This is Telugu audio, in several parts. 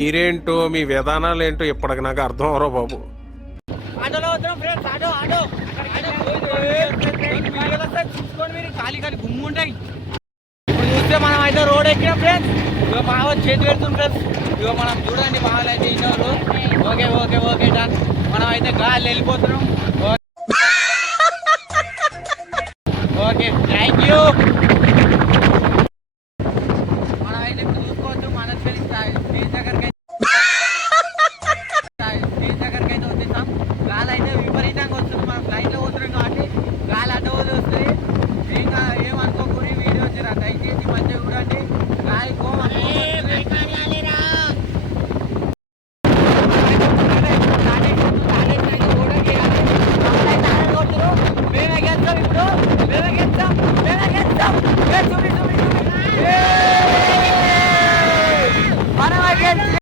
మీరేంటో మీ విధానాలు ఏంటో ఇప్పటికి నాకు అర్థం అవరో బాబు. ఖాళీ ఖాళీ గుమ్ము ఉంటాయి. ఇప్పుడు చూస్తే మనం అయితే రోడ్ ఎక్కినాం ఫ్రెండ్స్. ఇక బాగా చేతి పెడుతుంది ఫ్రెండ్స్. ఇక మనం చూడండి బాగా అయితే ఇన్నోరు. Okay okay okay done. మనం అయితే గాలి వెళ్ళిపోతున్నాం. Okay thank you. మనం అయితే చూసుకోవచ్చు మన స్టేజ్ దగ్గరికి అయితే వచ్చేసాం. గాలి అయితే విపరీతంగా వస్తుంది. మనం ఫ్లైట్లో పోతున్నాం కాబట్టి గాలి అడ్డవది వస్తుంది. ఏమనుకోకూరి వీడియో వచ్చిరా దయచేసి మంచిగా చూడండి. గాలి మేమే గెలుస్తాం. ఇప్పుడు మేమే గెలుస్తాం. మేమే గెలుస్తాం. చూపి చూపి చూపి మనమే గెలుస్తాం.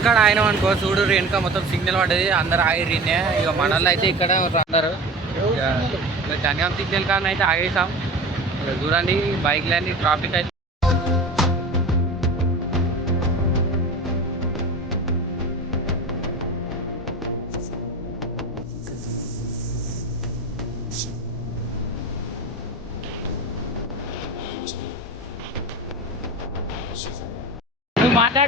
ఇక్కడ ఆయన అనుకో చూడు వెనుక మొత్తం సిగ్నల్ పడ్డది. అందరు ఆగిరినే. ఇక మనల్లో అయితే ఇక్కడ అందరు జనగాం సిగ్నల్ కానీ అయితే ఆగేసాం. చూడండి బైక్లన్నీ ట్రాఫిక్ అయితే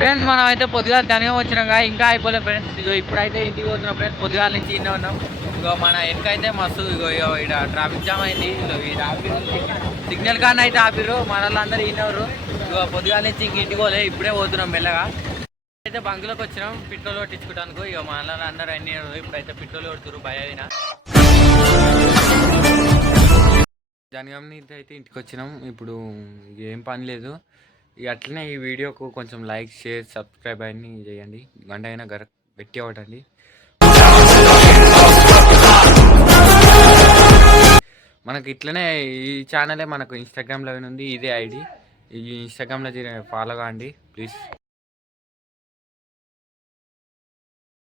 ఫ్రెండ్స్. మనం అయితే పొద్దుగా ధనియం వచ్చినాం కదా, ఇంకా అయిపోలేదు ఫ్రెండ్స్. ఇగో ఇప్పుడైతే ఇంటికి పోతున్నాం ఫ్రెండ్స్. పొద్దుగాల నుంచి ఇన్నే ఉన్నాం. ఇగో మన వెనకైతే మస్తు ఇగో ఇక్కడ ట్రాఫిక్ జామ్ అయింది. సిగ్నల్ కానీ అయితే ఆపిర్రు. మన వాళ్ళందరూ ఇన్నవరు. ఇగో పొద్దుగాల నుంచి ఇంక ఇంటికి పోలే. ఇప్పుడే పోతున్నాం మెల్లగా. అయితే బంకులోకి వచ్చినాం పెట్రోల్ కొట్టించుకోవడానికి. ఇక మన అందరూ అన్ని ఇప్పుడైతే పెట్రోల్ కొడుతున్నారు భయమైనా. జనగాం నుంచి అయితే ఇంటికి వచ్చినాం. ఇప్పుడు ఏం పని లేదు. ఇక అట్లనే ఈ వీడియోకు కొంచెం లైక్ షేర్ సబ్స్క్రైబ్ అన్నీ చేయండి. గంట అయినా గట్టి అవ్వటండి. మనకి ఇట్లనే ఈ ఛానలే మనకు ఇన్స్టాగ్రామ్లో ఉంది. ఇదే ఐడి. ఈ ఇన్స్టాగ్రామ్లో ఫాలో కాండి ప్లీజ్.